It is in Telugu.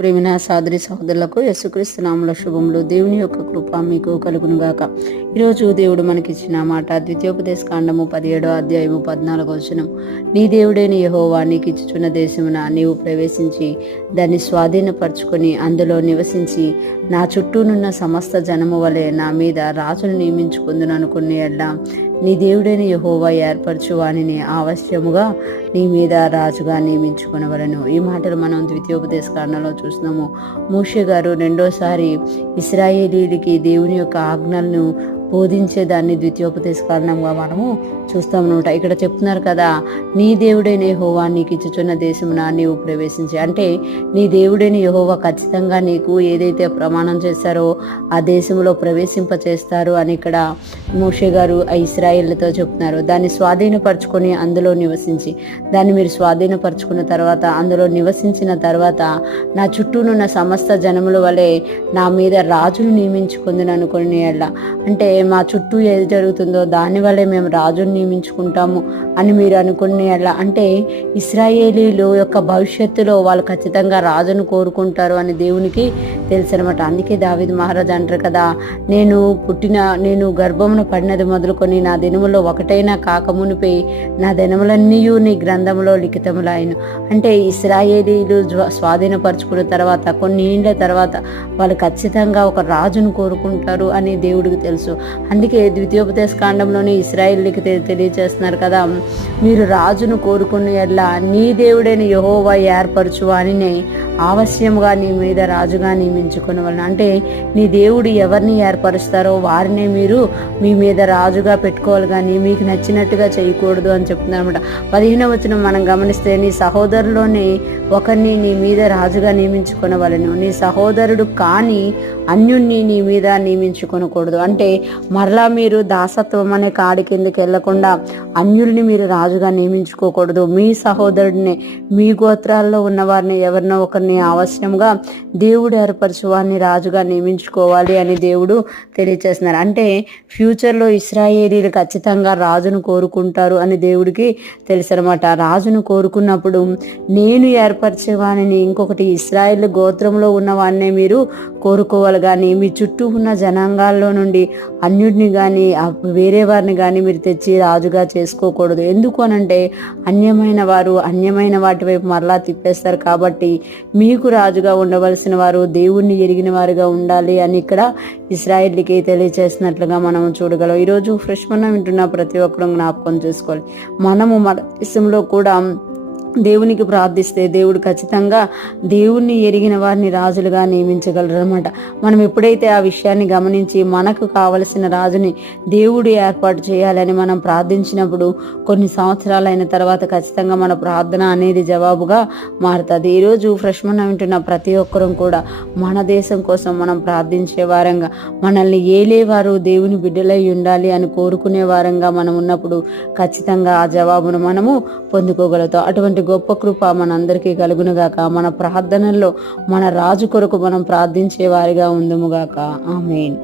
ప్రేమిన సోదరి సహోదరులకు యేసుక్రీస్తు నామములో శుభములు. దేవుని యొక్క కృప మీకు కలుగును గాక. ఈరోజు దేవుడు మనకిచ్చిన మాట ద్వితీయోపదేశ కాండము 17వ అధ్యాయము 14వ వచనం. నీ దేవుడైన యెహోవా నీకు ఇచ్చుచున్న దేశమున నీవు ప్రవేశించి దాన్ని స్వాధీనపరచుకొని అందులో నివసించి నా చుట్టూనున్న సమస్త జనము వలె నా మీద రాజును నియమించుకుందును అనుకునే ఎడ్లా నీ దేవుడైన యెహోవా ఏర్పరచు వానిని అవశ్యముగా నీ మీద రాజుగా నియమించుకునవలను. ఈ మాటలు మనం ద్వితీయోపదేశ కాండంలో చూస్తున్నాము. మోషే గారు రెండోసారి ఇశ్రాయేలీయులకి దేవుని యొక్క ఆజ్ఞలను బోధించేదాన్ని ద్వితీయోపదేశ కారణంగా మనము చూస్తామన్నమాట. ఇక్కడ చెప్తున్నారు కదా, నీ దేవుడైన యెహోవా నీకు ఇచ్చుచున్న దేశమున నీవు ప్రవేశించి, అంటే నీ దేవుడైన యెహోవా ఖచ్చితంగా నీకు ఏదైతే ప్రమాణం చేస్తారో ఆ దేశంలో ప్రవేశింపచేస్తారు అని ఇక్కడ మోషే గారు ఆ ఇశ్రాయేళ్లతో చెప్తున్నారు. దాన్ని స్వాధీనపరచుకొని అందులో నివసించి, దాన్ని మీరు స్వాధీనపరచుకున్న తర్వాత అందులో నివసించిన తర్వాత నా చుట్టూనున్న సమస్త జనముల వలె నా మీద రాజును నియమించుకుందని అనుకుని అలా, అంటే మా చుట్టూ ఏది జరుగుతుందో దాని వల్లే మేము రాజును నియమించుకుంటాము అని మీరు అనుకునే అలా, అంటే ఇశ్రాయేలీలు యొక్క భవిష్యత్తులో వాళ్ళు ఖచ్చితంగా రాజును కోరుకుంటారు అని దేవునికి తెలుసు అనమాట. అందుకే దావీదు మహారాజు అంటారు కదా, నేను గర్భమును పడినది మొదలుకొని నా దినములో ఒకటైనా కాకమునిపై నా దినములన్నీ నీ గ్రంథంలో లిఖితములాయను. అంటే ఇశ్రాయేలీలు స్వాధీనపరచుకున్న తర్వాత కొన్ని ఏళ్ల తర్వాత వాళ్ళు ఖచ్చితంగా ఒక రాజును కోరుకుంటారు అని దేవుడికి తెలుసు. అందుకే ద్వితీయోపదేశ కాండంలోని ఇశ్రాయేలీకి తెలియజేస్తున్నారు కదా, మీరు రాజును కోరుకునే ఎడ్లా నీ దేవుడైన యెహోవా ఏర్పరచు వానినే ఆవశ్యముగా నీ మీద రాజుగా నియమించుకునే వాళ్ళని. అంటే నీ దేవుడు ఎవరిని ఏర్పరుస్తారో వారినే మీరు మీ మీద రాజుగా పెట్టుకోవాలి, కానీ మీకు నచ్చినట్టుగా చేయకూడదు అని చెప్తున్నారు అనమాట. 15వ వచనం మనం గమనిస్తే, నీ సహోదరులోనే ఒకరిని నీ మీద రాజుగా నియమించుకునే వాళ్ళను, నీ సహోదరుడు కానీ అన్యుణ్ణి నీ మీద నియమించుకొనకూడదు. అంటే మరలా మీరు దాసత్వం అనే కాడి కిందకి వెళ్లకుండా అన్యుల్ని మీరు రాజుగా నియమించుకోకూడదు. మీ సహోదరుడిని, మీ గోత్రాల్లో ఉన్న వారిని ఎవరినో ఒకరిని అవశ్యంగా దేవుడు ఏర్పరచు వారిని రాజుగా నియమించుకోవాలి అని దేవుడు తెలియచేస్తున్నారు. అంటే ఫ్యూచర్లో ఇశ్రాయేలీలు ఖచ్చితంగా రాజును కోరుకుంటారు అని దేవుడికి తెలుసు అనమాట. రాజును కోరుకున్నప్పుడు నేను ఏర్పరిచే వారిని, ఇంకొకటి ఇశ్రాయేల్ గోత్రంలో ఉన్న వారినే మీరు కోరుకోవాలి, కానీ మీ చుట్టూ ఉన్న జనాంగాల్లో నుండి అన్యుడిని కానీ వేరే వారిని కానీ మీరు తెచ్చి రాజుగా చేసుకోకూడదు. ఎందుకు అనంటే అన్యమైన వారు అన్యమైన వాటి వైపు మరలా తిప్పేస్తారు. కాబట్టి మీకు రాజుగా ఉండవలసిన వారు దేవుణ్ణి ఎరిగిన వారుగా ఉండాలి అని ఇక్కడ ఇశ్రాయేలీకి తెలియచేసినట్లుగా మనం చూడగలం. ఈరోజు ఫ్రెష్ మనం వింటున్న ప్రతి ఒక్కరు జ్ఞాపకం చేసుకోవాలి, మనము మన దేశంలో కూడా దేవునికి ప్రార్థిస్తే దేవుడు ఖచ్చితంగా దేవుణ్ణి ఎరిగిన వారిని రాజులుగా నియమించగలరు అనమాట. మనం ఎప్పుడైతే ఆ విషయాన్ని గమనించి మనకు కావలసిన రాజుని దేవుడు ఏర్పాటు చేయాలని మనం ప్రార్థించినప్పుడు కొన్ని సంవత్సరాలైన తర్వాత ఖచ్చితంగా మన ప్రార్థన అనేది జవాబుగా మారుతుంది. ఈరోజు ఫ్రెష్ మనం వింటున్న ప్రతి ఒక్కరం కూడా మన దేశం కోసం మనం ప్రార్థించే వారంగా, మనల్ని ఏలేవారు దేవుని బిడ్డలై ఉండాలి అని కోరుకునే వారంగా మనం ఉన్నప్పుడు ఖచ్చితంగా ఆ జవాబును మనము పొందుకోగలుగుతాం. అటువంటి గొప్ప కృప మనందరికీ కలుగునుగాక. మన ప్రార్థనల్లో మన రాజు కొరకు మనం ప్రార్థించే వారిగా ఉందుముగాక. ఆమేన్.